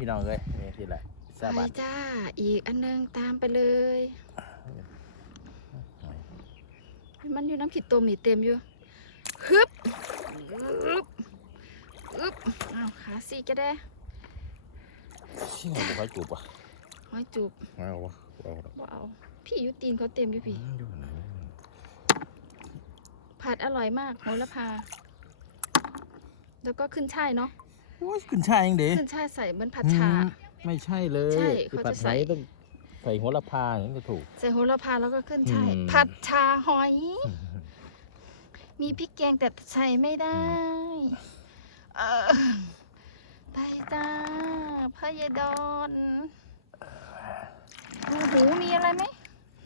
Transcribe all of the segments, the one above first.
พี่น้องเลยนี่ที่ไรสาไปบานจ้า อีกอันหนึงตามไปเลย มันอยู่น้ำขีดตัวมีเต็มอยู่ฮึบฮึบฮึบอ้าวขาสี่จะได้ชิ่งหัวไฟจูบอะห้อยจูบเอาวะเอาดอกว่าเอา พี่อยุตีนเขาเต็มอยู่พี่อืมอยู่ไหนผัดอร่อยมากโหระพา แล้วก็ขึ้นช่ายเนาะ โอ้ยขึ้นช่ายเองเด้ขึ้นช่ายใส่เหมือนผัดชาอืมไม่ใช่เลยใช่คือเขาผัดจะไทใส่ยต้องใส่หัวละพาอย่างนี้จะถูก ใส่โหระพาแล้วก็ขึ้นช่ายอืม ผัดชาหอย มีพริกแกงแต่ใส่ไม่ได้ เออไปจ้าพะยดอนหูหูมีอะไรไหม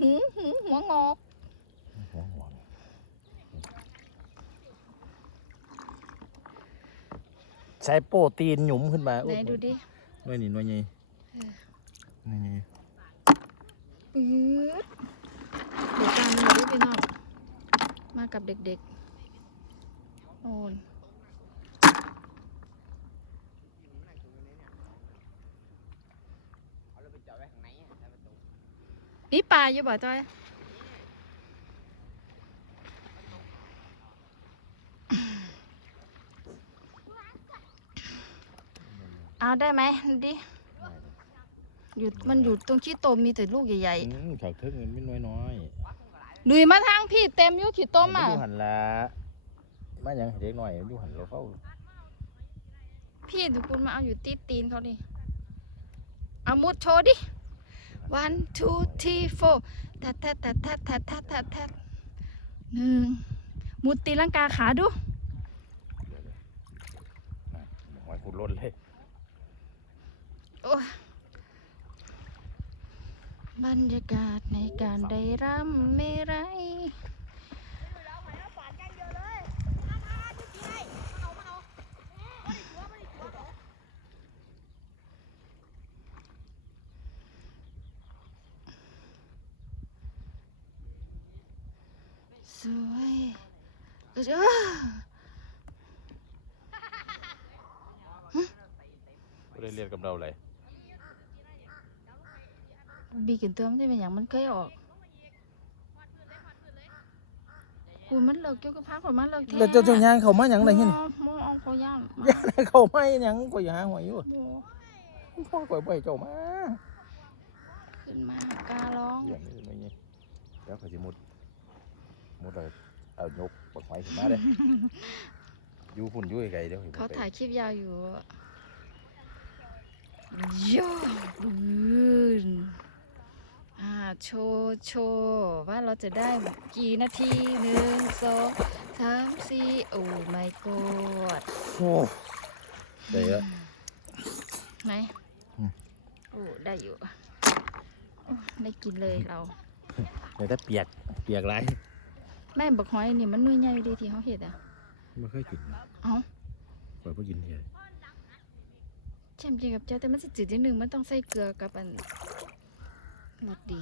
หูหูหัวงอก หัวหอม ใช้โปรตีนหยุมขึ้นมาไหนดูดิหน่วยนี่หน่วยนี่เออหน่วยนี่ปื๊ดเดี๋ยวตามมาดูพี่น้องมากับเด็กๆ โอนนี่ปลาอยู่บ่จ้อย เอาได้ไหมดิอยู่มันอยู่ตรงขี้ตมมีแต่ลูกใหญ่อืมเขาทึกเงินไม่น้อยน้อยๆลุยมาทางพี่เต็มอยู่ขี้ต้มอะอยู่หันละมาอย่างให้เด็กหน่อยอยู่หันเราเข้าพี่ดูคุณมาเอาอยู่ตีตีนเขาดิเอามุดโชว์ดิ one two three four แทะแทะแทะแทะแทะแทะแทะแทะหนึ่งมุดตีลังกาขาดูเดี๋ยวเลยอะหอยขุดล้นเลย โอ้บรรยากาศในการได้รำเมรัยสวยเอ้อไม่ได้เรียนกับเราเลย บีกินเติมได้เป็นอย่างมันเคยออกกูมันเลิกเกี่ยวกับพักของมันเลิกแท้แล้วเจ้าเจ้าย่างเขามาอย่างไรเห็นมมเอาเขาย่างมาย่างเขามาอย่างก็อย่าหาหอยอยู่โบพ่อก่อยบ่อยเจ้ามาขึ้นมาการ้องอย่างนี้ไม่นี่แล้วเขาจะมุดมุดเลยเอายกปักไม้ขึ้นมาเลยอยู่ฝุ่นอยู่ไกลเดี๋ยวเขาถ่ายคลิปยาวอยู่โย่อืน อ่าโชว์โชว์ว่าเราจะได้กี่นาทีหนึ่งสองสามสี่โอ้ไม่กดโอ้ได้แล้วไหนอืมโอ้ได้อยู่โอ้ได้กินเลยเราแต่ถ้าเปียกเปียกไรแม่บักหอยนี่มันนุ่ยใหญ่ดีที่เขาเห็ดอะไม่เคยกินเอ้าก่อยเพิ่งกินเทียเช่มจริงกับเจ้าแต่มันสิจืดนิดนึงมันต้องใส่เกลือกับอัน một đi.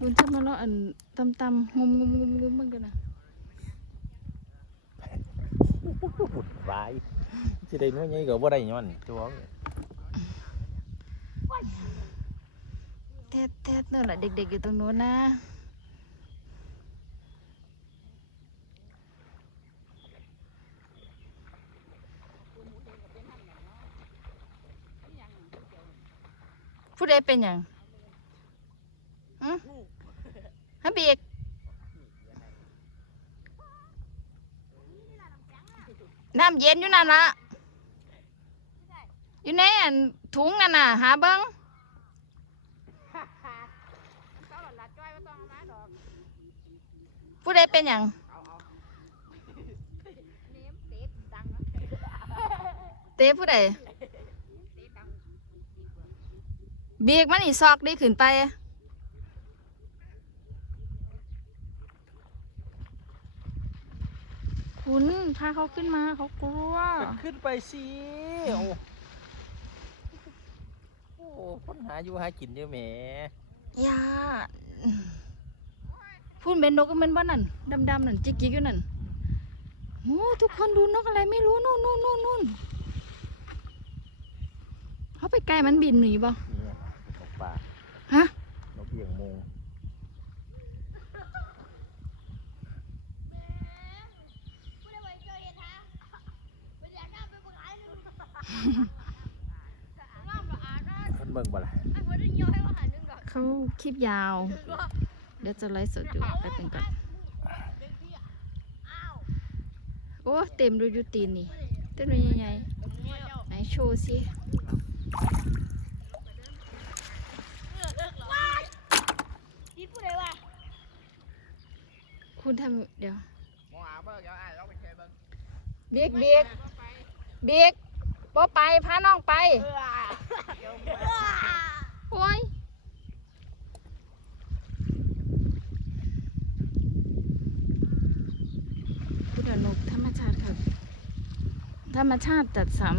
luôn chắc nó ẩn tâm tâm ngum ngum ngum ngum bên kia nè vai. Chỉ đây nó nhảy gỡ vào đây nhon chú ống เท็ดเท็ดนั่นแหละเด็กๆอยู่ตรงนู้นนะผู้ใดเป็นอย่างฮึฮับเบกน้ำเย็นอยู่นั่นละ อยู่ในอันถุงนั่นน่ะ หาเบิ้งผู้ใดเป็นอย่างเตะผู้ใดเบียกมันอีซอกดีขึ้นไปคุณพาเขาขึ้นมาเขากลัว ขึ้นไปสิโอ้ อ้คนหาอยู่หากินเยอะแหมอย่าพูดเป็นนกก็เป็นบ้านนั่นดำๆนั่นจิกๆอยู่นั่นโอ้ทุกคนดูนกอะไรไม่รู้นู่นนู่นนู่นนู่นเขาไปไกลมันบินหนีบ่นี่นกป่าฮะนกเอียงมงคน เบิ่งบ่ล่ะเขาคลิปยาว เดี๋ยวจะไลฟ์สดอยู่แป๊บนึงก่อน โอ้ เต็มดูยูตีนนี่เต็มเลยยังไงไหนโชว์สิคุณทำเดี๋ยวเบิ๊กบิ๊กบิ๊ก บ่ไปพาน้องไปโอ้ยพุทธนกธรรมชาติครับธรรมชาติจัดสรร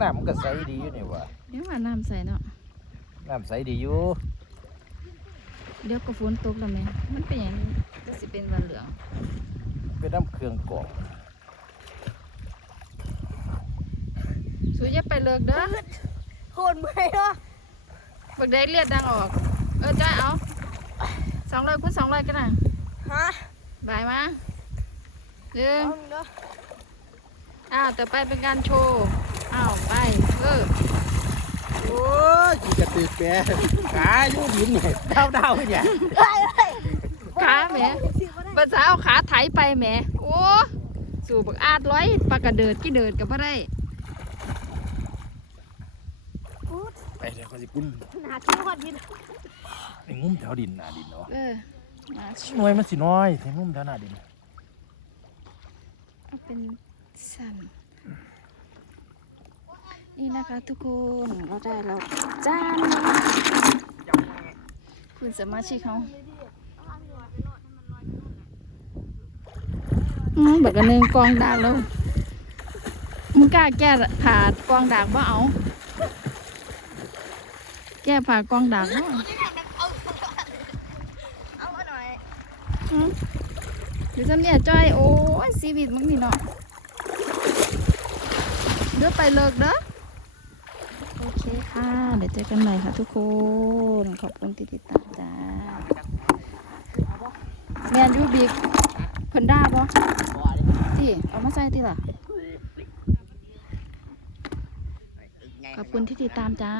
น้ำมันก็ใสดีอยู่นี่ว่ะเดี๋ยวว่าน้ำใส่เนาะน้ำใสดีอยู่เดี๋ยวก็ฝนตกแล้วแม่มันเป็นอย่างนี้ก็สิเป็นวันเหลืองเป็นน้ำเครื่องกรองสูอย่าไปเลิกเด้อโคนเมื่อยเนาะบักได้เลือดดังออก เออจ้าเอาสองร้อยคูณสองร้อยกันนะฮะบายมาหนึ่งเอาเนาะอ้าวต่อไปเป็นการโชว์อ้าวไป เออ โอ้ยจีกระ ตือแปรขาอยู่ดินเนี่ยเดาเดาๆเนี่ยขาแหมภาษาเอาขาไถไปแหมโอ้สู่บักอาดร้อยปากกระเดิดกี่เดิดกับพ่ได้ไปเดี๋ยวเขาสิกุ้นหนาที่หอดยินไอ้งุ้มแถวดินหน้าดินเนาะเออมาหน่วยมันสิน้อยไอ้งุ้มแถวหน้าดินเอาเป็นสัน นี่นะคะทุกคนเราได้แล้วจ้านคุณสมาชิกเขาอืมแบบกันหนึ่งกองดากแล้วมึงกล้าแก้ผ่ากองดากบ่เอา แก้ผ่ากองดากบ่อามาหน่อยอืมอยู่ซ้ำเนี่ยจ้อย โอ้ยชีวิตมึงนี่เนาะเดี๋ยวไปเลิกเด้อ ค่ะ เดี๋ยวเจอกันใหม่ค่ะทุกคน ขอบคุณที่ติดตามจ้าแมนยูบิกเพิ่นด้าบ่ที่เอามาใส่ที่ล่ะ ขอบคุณที่ติดตามจ้า